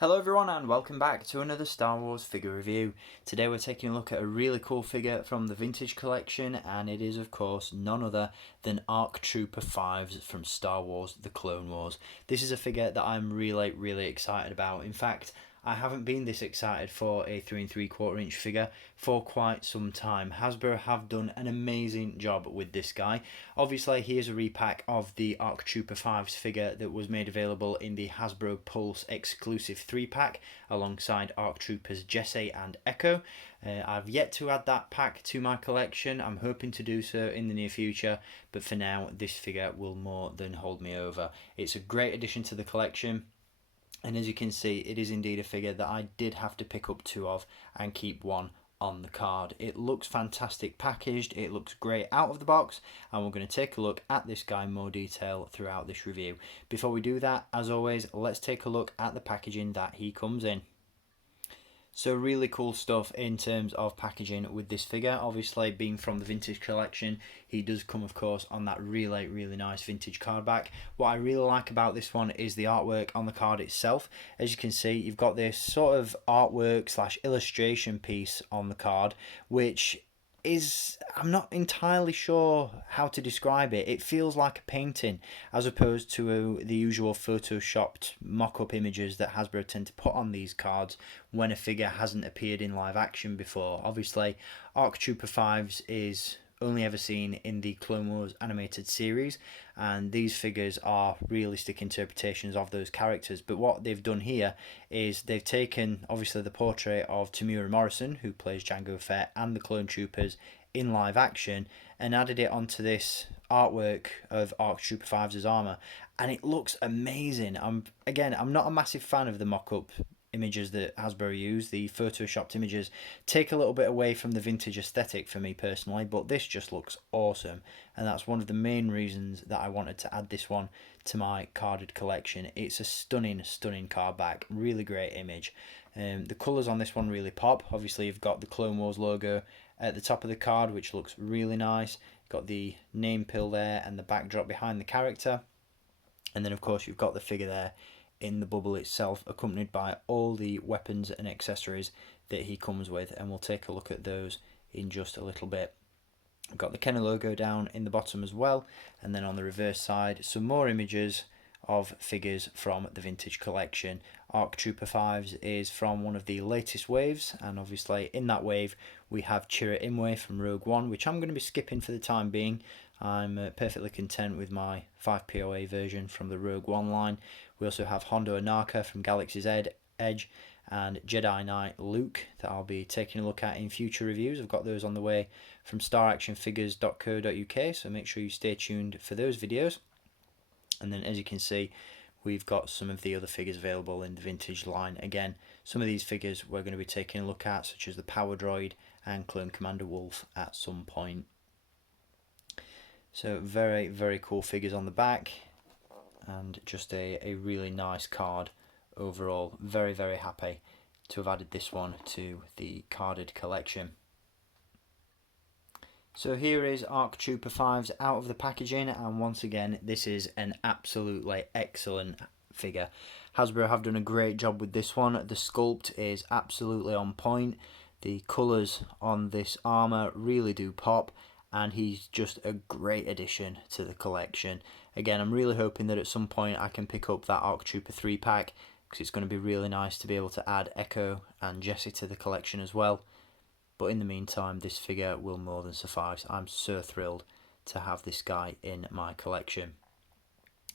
Hello everyone and welcome back to another Star Wars figure review. Today we're taking a look at a really cool figure from the vintage collection, and it is of course none other than ARC Trooper 5s from Star Wars The Clone Wars. This is a figure that I'm really excited about. In fact, I haven't been this excited for a 3 3/4 inch figure for quite some time. Hasbro have done an amazing job with this guy. Obviously, here's a repack of the ARC Trooper 5's figure that was made available in the Hasbro Pulse exclusive 3-pack alongside ARC Troopers Jesse and Echo. I've yet to add that pack to my collection. I'm hoping to do so in the near future, but for now, this figure will more than hold me over. It's a great addition to the collection. And as you can see, it is indeed a figure that I did have to pick up two of and keep one on the card. It looks fantastic packaged, it looks great out of the box, and we're going to take a look at this guy in more detail throughout this review. Before we do that, as always, let's take a look at the packaging that he comes in. So really cool stuff in terms of packaging with this figure. Obviously, being from the vintage collection, he does come of course on that really nice vintage card back. What I really like about this one is the artwork on the card itself. As you can see, you've got this sort of artwork slash illustration piece on the card, which is, I'm not entirely sure how to describe it. It feels like a painting as opposed to the usual photoshopped mock-up images that Hasbro tend to put on these cards when a figure hasn't appeared in live action before. Obviously, ARC Trooper 5s is only ever seen in the Clone Wars animated series, and these figures are realistic interpretations of those characters. But what they've done here is they've taken obviously the portrait of Tamura Morrison, who plays Jango Fett, and the clone troopers in live action, and added it onto this artwork of ARC Trooper 5's armor, and it looks amazing. I'm not a massive fan of the mock-up images that Hasbro use. The photoshopped images take a little bit away from the vintage aesthetic for me personally, but this just looks awesome, and that's one of the main reasons that I wanted to add this one to my carded collection. It's a stunning card back, really great image. The colours on this one really pop. Obviously you've got the Clone Wars logo at the top of the card, which looks really nice. You've got the name pill there and the backdrop behind the character, and then of course you've got the figure there in the bubble itself, accompanied by all the weapons and accessories that he comes with, and we'll take a look at those in just a little bit. I've got the Kenner logo down in the bottom as well, and then on the reverse side some more images of figures from the vintage collection. ARC Trooper 5s is from one of the latest waves, and obviously in that wave we have Chirrut Imwe from Rogue One, which I'm going to be skipping for the time being. I'm perfectly content with my 5POA version from the Rogue One line. We also have Hondo Ohnaka from Galaxy's Edge and Jedi Knight Luke that I'll be taking a look at in future reviews. I've got those on the way from staractionfigures.co.uk, so make sure you stay tuned for those videos. And then as you can see, we've got some of the other figures available in the vintage line. Again, some of these figures we're going to be taking a look at, such as the Power Droid and Clone Commander Wolf at some point. So very cool figures on the back, and just a really nice card overall. Very happy to have added this one to the carded collection. So here is ARC Trooper 5s out of the packaging, and once again this is an absolutely excellent figure. Hasbro have done a great job with this one. The sculpt is absolutely on point. The colours on this armour really do pop, and he's just a great addition to the collection. Again, I'm really hoping that at some point I can pick up that ARC Trooper 3-pack, because it's going to be really nice to be able to add Echo and Jesse to the collection as well. But in the meantime, this figure will more than suffice. I'm so thrilled to have this guy in my collection.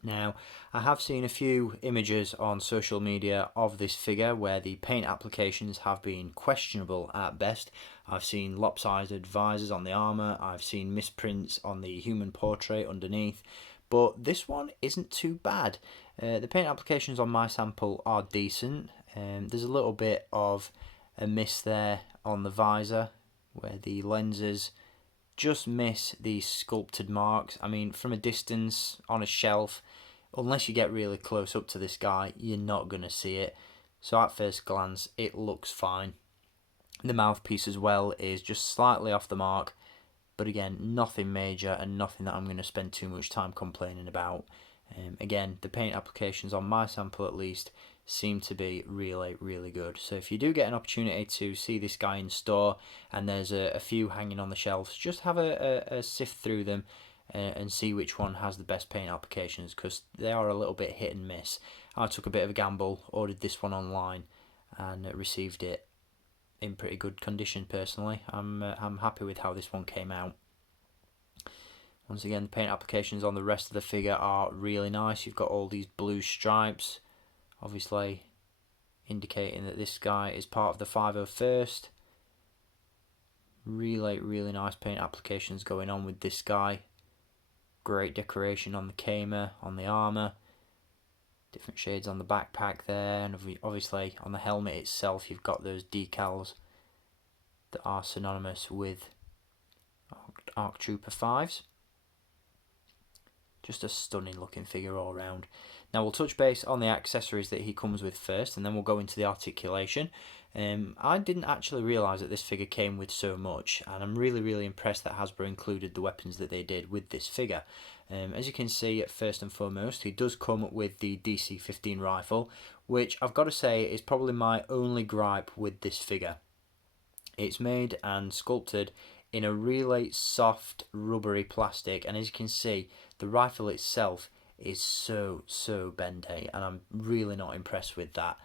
Now, I have seen a few images on social media of this figure where the paint applications have been questionable at best. I've seen lopsided visors on the armour, I've seen misprints on the human portrait underneath, but this one isn't too bad. The paint applications on my sample are decent. There's a little bit of a miss there on the visor where the lenses just miss the sculpted marks. I mean, from a distance on a shelf, unless you get really close up to this guy, you're not going to see it. So at first glance, it looks fine. The mouthpiece as well is just slightly off the mark, but again, nothing major and nothing that I'm going to spend too much time complaining about. Again, the paint applications on my sample at least seem to be really, really good. So if you do get an opportunity to see this guy in store and there's a few hanging on the shelves, just have a sift through them and see which one has the best paint applications, because they are a little bit hit and miss. I took a bit of a gamble, ordered this one online and received it in pretty good condition personally. I'm happy with how this one came out. Once again, the paint applications on the rest of the figure are really nice. You've got all these blue stripes, obviously indicating that this guy is part of the 501st. Really, really nice paint applications going on with this guy. Great decoration on the Kamino, on the armour. Different shades on the backpack there, and obviously on the helmet itself you've got those decals that are synonymous with ARC Trooper 5s. Just a stunning looking figure all round. Now we'll touch base on the accessories that he comes with first, and then we'll go into the articulation. I didn't actually realise that this figure came with so much, and I'm really, really impressed that Hasbro included the weapons that they did with this figure. As you can see, first and foremost, he does come with the DC-15 rifle, which I've got to say is probably my only gripe with this figure. It's made and sculpted in a really soft, rubbery plastic, and as you can see, the rifle itself is so bendy, and I'm really not impressed with that.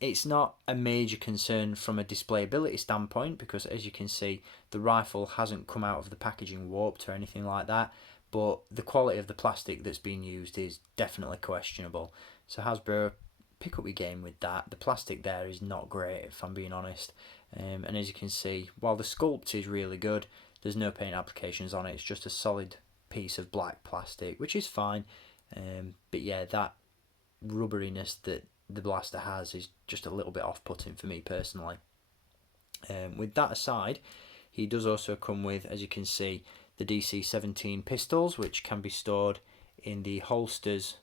It's not a major concern from a displayability standpoint, because as you can see, the rifle hasn't come out of the packaging warped or anything like that, but the quality of the plastic that's been used is definitely questionable. So Hasbro, pick up your game with that. The plastic there is not great, if I'm being honest. And as you can see, while the sculpt is really good, there's no paint applications on it. It's just a solid piece of black plastic, which is fine. But yeah, that rubberiness that the blaster has is just a little bit off-putting for me personally. With that aside, he does also come with, as you can see, the DC-17 pistols, which can be stored in the holsters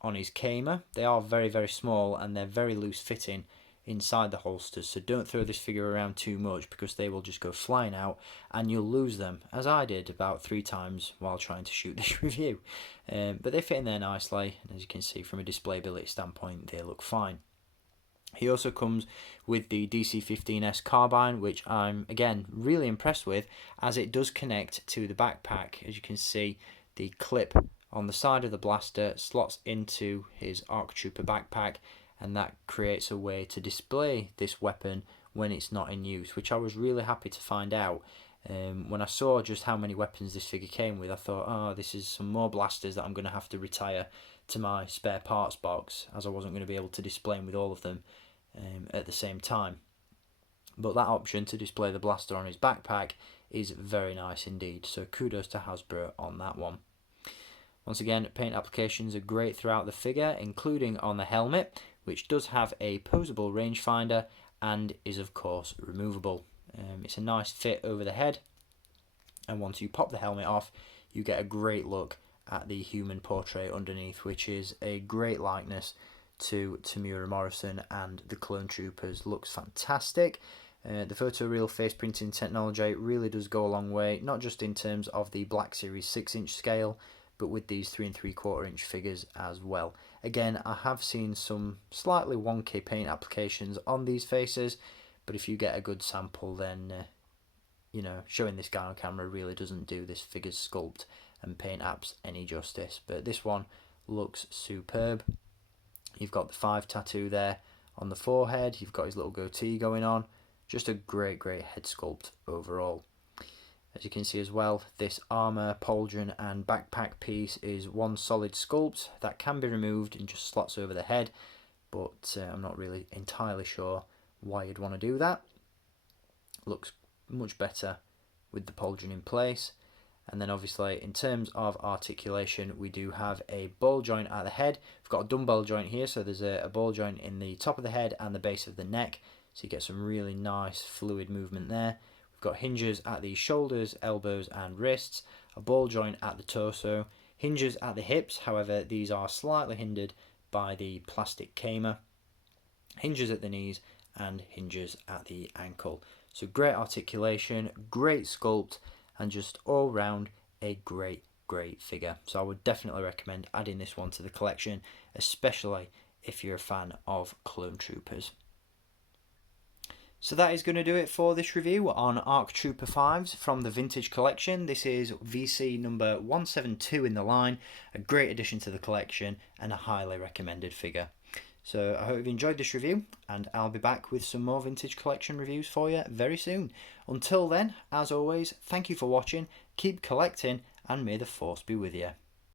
on his Kamino. They are very, very small, and they're very loose fitting inside the holsters, so don't throw this figure around too much, because they will just go flying out and you'll lose them, as I did about 3 times while trying to shoot this review. But they fit in there nicely, and as you can see, from a displayability standpoint, they look fine. He also comes with the DC-15S carbine, which I'm again really impressed with, as it does connect to the backpack. As you can see, the clip on the side of the blaster slots into his ARC Trooper backpack, and that creates a way to display this weapon when it's not in use, which I was really happy to find out. When I saw just how many weapons this figure came with, I thought, oh, this is some more blasters that I'm going to have to retire to my spare parts box, as I wasn't going to be able to display them with all of them at the same time. But that option to display the blaster on his backpack is very nice indeed, so kudos to Hasbro on that one. Once again, paint applications are great throughout the figure, including on the helmet, which does have a posable rangefinder and is of course removable. It's a nice fit over the head, and once you pop the helmet off, you get a great look at the human portrait underneath, which is a great likeness to Tamura Morrison and the Clone Troopers. Looks fantastic. The photoreal face printing technology really does go a long way, not just in terms of the Black Series 6-inch scale, but with these 3 3/4 inch figures as well. Again, I have seen some slightly wonky paint applications on these faces, but if you get a good sample, then showing this guy on camera really doesn't do this figure's sculpt and paint apps any justice. But this one looks superb. You've got the 5 tattoo there on the forehead, you've got his little goatee going on. Just a great head sculpt overall. As you can see as well, this armour, pauldron and backpack piece is one solid sculpt that can be removed and just slots over the head, but I'm not really entirely sure why you'd want to do that. Looks much better with the pauldron in place. And then obviously in terms of articulation, we do have a ball joint at the head. We've got a dumbbell joint here, so there's a ball joint in the top of the head and the base of the neck, so you get some really nice fluid movement there. We've got hinges at the shoulders, elbows and wrists, a ball joint at the torso, hinges at the hips, however these are slightly hindered by the plastic Kamino, hinges at the knees and hinges at the ankle. So great articulation, great sculpt, and just all round a great figure. So I would definitely recommend adding this one to the collection, especially if you're a fan of clone troopers. So that is going to do it for this review on ARC Trooper 5s from the Vintage Collection. This is VC number 172 in the line, a great addition to the collection and a highly recommended figure. So I hope you've enjoyed this review, and I'll be back with some more Vintage Collection reviews for you very soon. Until then, as always, thank you for watching, keep collecting, and may the Force be with you.